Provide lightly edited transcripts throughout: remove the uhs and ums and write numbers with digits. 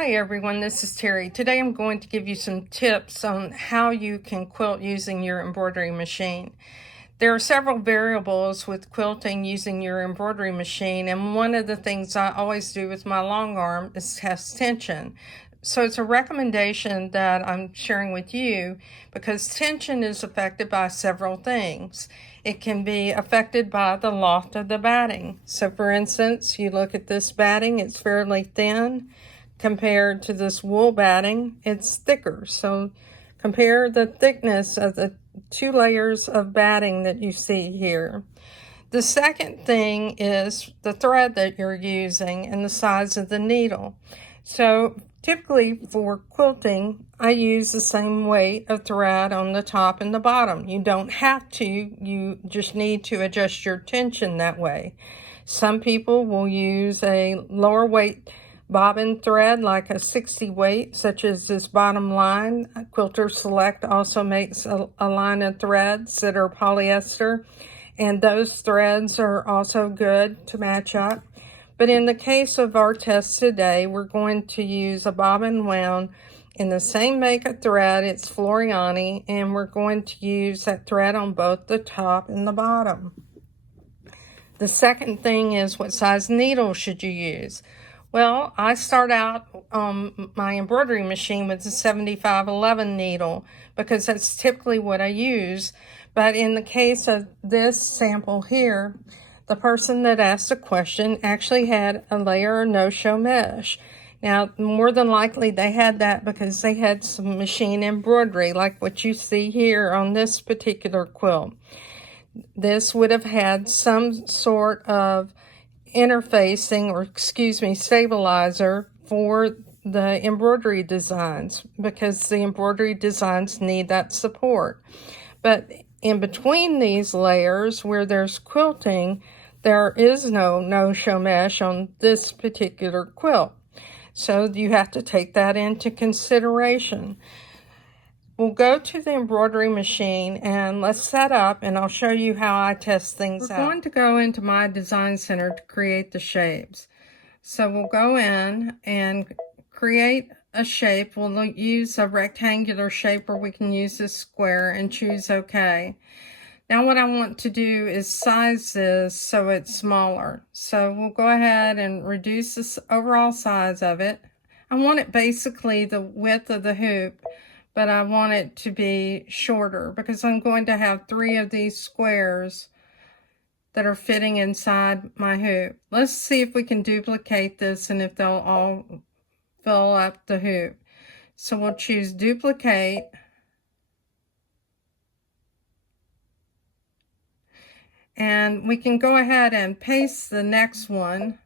Hi everyone, this is Terry. Today I'm going to give you some tips on how you can quilt using your embroidery machine. There are several variables with quilting using your embroidery machine, and one of the things I always do with my long arm is test tension. So it's a recommendation that I'm sharing with you because tension is affected by several things. It can be affected by the loft of the batting. So for instance, you look at this batting, it's fairly thin. Compared to this wool batting, it's thicker. So compare the thickness of the two layers of batting that you see here. The second thing is the thread that you're using and the size of the needle. So typically for quilting, I use the same weight of thread on the top and the bottom. You don't have to, you just need to adjust your tension that way. Some people will use a lower weight bobbin thread like a 60 weight, such as this bottom line. Quilter Select also makes a line of threads that are polyester, and those threads are also good to match up. But in the case of our test today, we're going to use a bobbin wound in the same make of thread. It's Floriani, and we're going to use that thread on both the top and the bottom. The second thing is, what size needle should you use? Well, I start out on my embroidery machine with a 7511 needle because that's typically what I use. But in the case of this sample here, the person that asked the question actually had a layer of no-show mesh. Now, more than likely they had that because they had some machine embroidery like what you see here on this particular quilt. This would have had some sort of interfacing, or stabilizer for the embroidery designs because the embroidery designs need that support. But in between these layers where there's quilting, there is no-show mesh on this particular quilt. So you have to take that into consideration. We'll go to the embroidery machine and let's set up, and I'll show you how I test things out. We're going to go into my design center to create the shapes. So we'll go in and create a shape. We'll use a rectangular shape, or we can use this square, and choose OK. Now what I want to do is size this so it's smaller. So we'll go ahead and reduce the overall size of it. I want it basically the width of the hoop, but I want it to be shorter because I'm going to have 3 of these squares that are fitting inside my hoop. Let's see if we can duplicate this and if they'll all fill up the hoop. So we'll choose duplicate. And we can go ahead and paste the next one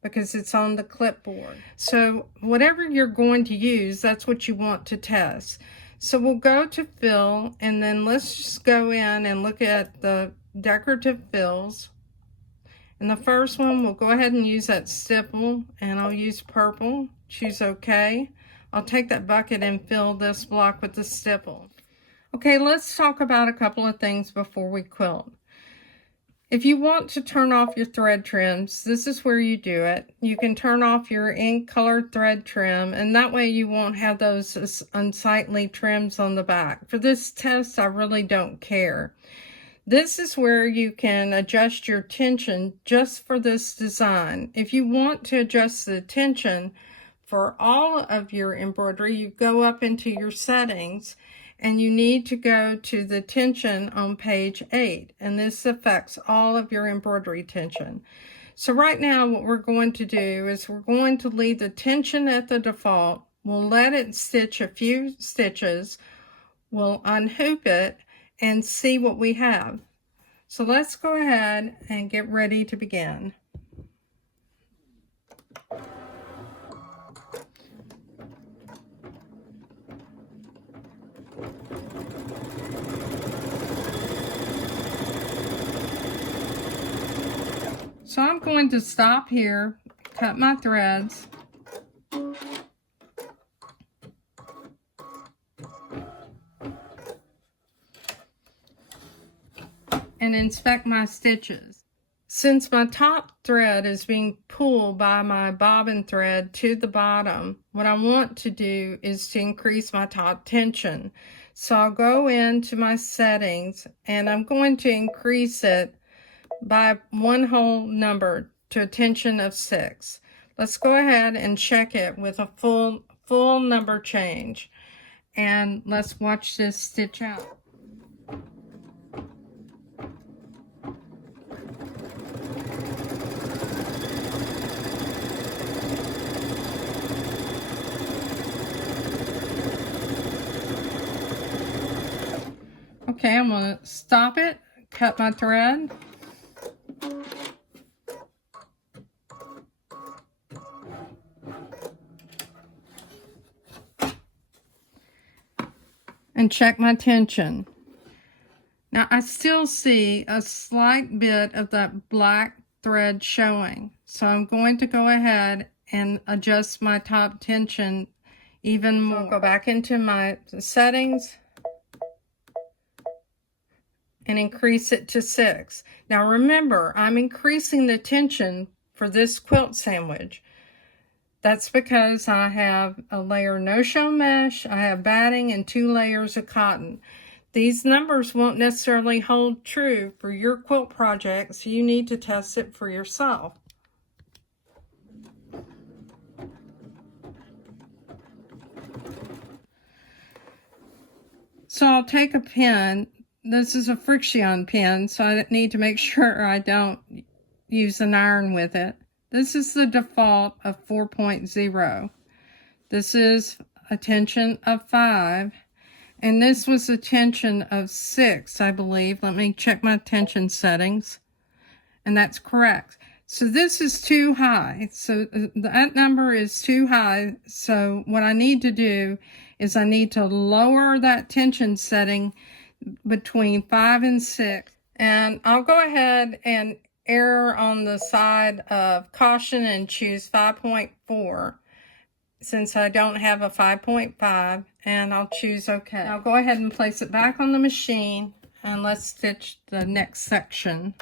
because it's on the clipboard. So whatever you're going to use, that's what you want to test. So we'll go to fill, and then let's just go in and look at the decorative fills. And the first one, we'll go ahead and use that stipple, and I'll use purple. Choose OK. I'll take that bucket and fill this block with the stipple. Okay, let's talk about a couple of things before we quilt. If you want to turn off your thread trims, this is where you do it. You can turn off your ink colored thread trim, and that way you won't have those unsightly trims on the back. For this test, I really don't care. This is where you can adjust your tension just for this design. If you want to adjust the tension for all of your embroidery, you go up into your settings, and you need to go to the tension on page 8, and this affects all of your embroidery tension. So right now what we're going to do is we're going to leave the tension at the default. We'll let it stitch a few stitches. We'll unhoop it and see what we have. So let's go ahead and get ready to begin. So I'm going to stop here, cut my threads, and inspect my stitches. Since my top thread is being pull by my bobbin thread to the bottom, what I want to do is to increase my top tension. So I'll go into my settings and I'm going to increase it by one whole number to a tension of 6. Let's go ahead and check it with a full number change. And let's watch this stitch out. Okay, I'm going to stop it, cut my thread. And check my tension. Now I still see a slight bit of that black thread showing. So I'm going to go ahead and adjust my top tension even more. So I'll go back into my settings and increase it to 6. Now remember, I'm increasing the tension for this quilt sandwich. That's because I have a layer no-show mesh, I have batting, and 2 layers of cotton. These numbers won't necessarily hold true for your quilt project, so you need to test it for yourself. So I'll take a pin. This is a friction pin, so I need to make sure I don't use an iron with it. This is the default of 4.0. This is a tension of 5. And this was a tension of 6, I believe. Let me check my tension settings. And that's correct. So this is too high. So that number is too high. So what I need to do is I need to lower that tension setting between 5 and 6. And I'll go ahead and err on the side of caution and choose 5.4 since I don't have a 5.5, and I'll choose OK. I'll go ahead and place it back on the machine and let's stitch the next section.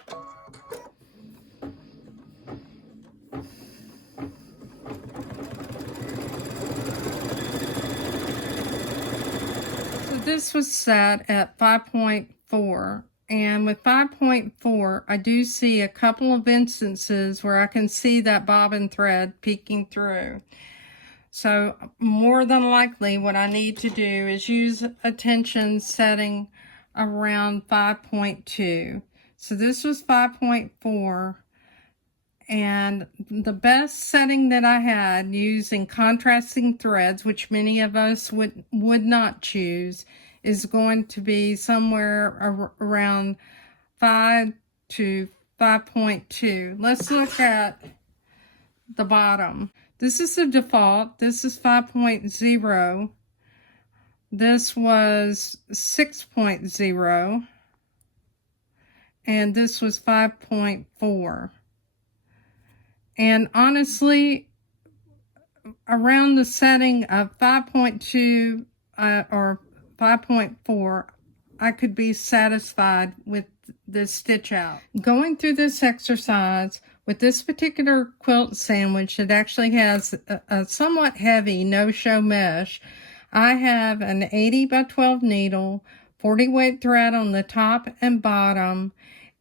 So this was set at 5.4. And with 5.4, I do see a couple of instances where I can see that bobbin thread peeking through. So more than likely what I need to do is use a tension setting around 5.2. So this was 5.4. And the best setting that I had using contrasting threads, which many of us would not choose, is going to be somewhere around 5 to 5.2. Let's look at the bottom. This is the default. This is 5.0. This was 6.0. And this was 5.4. And honestly, around the setting of 5.2 or 5.4, I could be satisfied with this stitch out. Going through this exercise with this particular quilt sandwich, it actually has a somewhat heavy no-show mesh. I have an 80 by 12 needle, 40 weight thread on the top and bottom,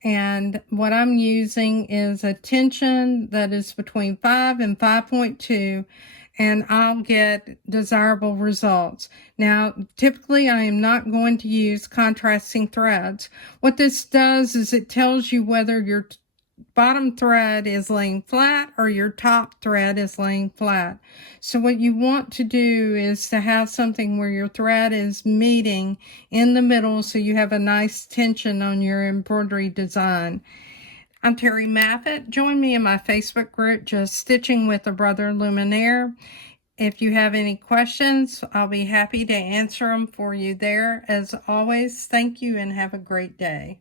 and what I'm using is a tension that is between 5 and 5.2, and I'll get desirable results. Now, typically I am not going to use contrasting threads. What this does is it tells you whether your bottom thread is laying flat or your top thread is laying flat. So what you want to do is to have something where your thread is meeting in the middle so you have a nice tension on your embroidery design. I'm Terry Maffitt. Join me in my Facebook group, Just Stitching with a Brother Luminaire. If you have any questions, I'll be happy to answer them for you there. As always, thank you and have a great day.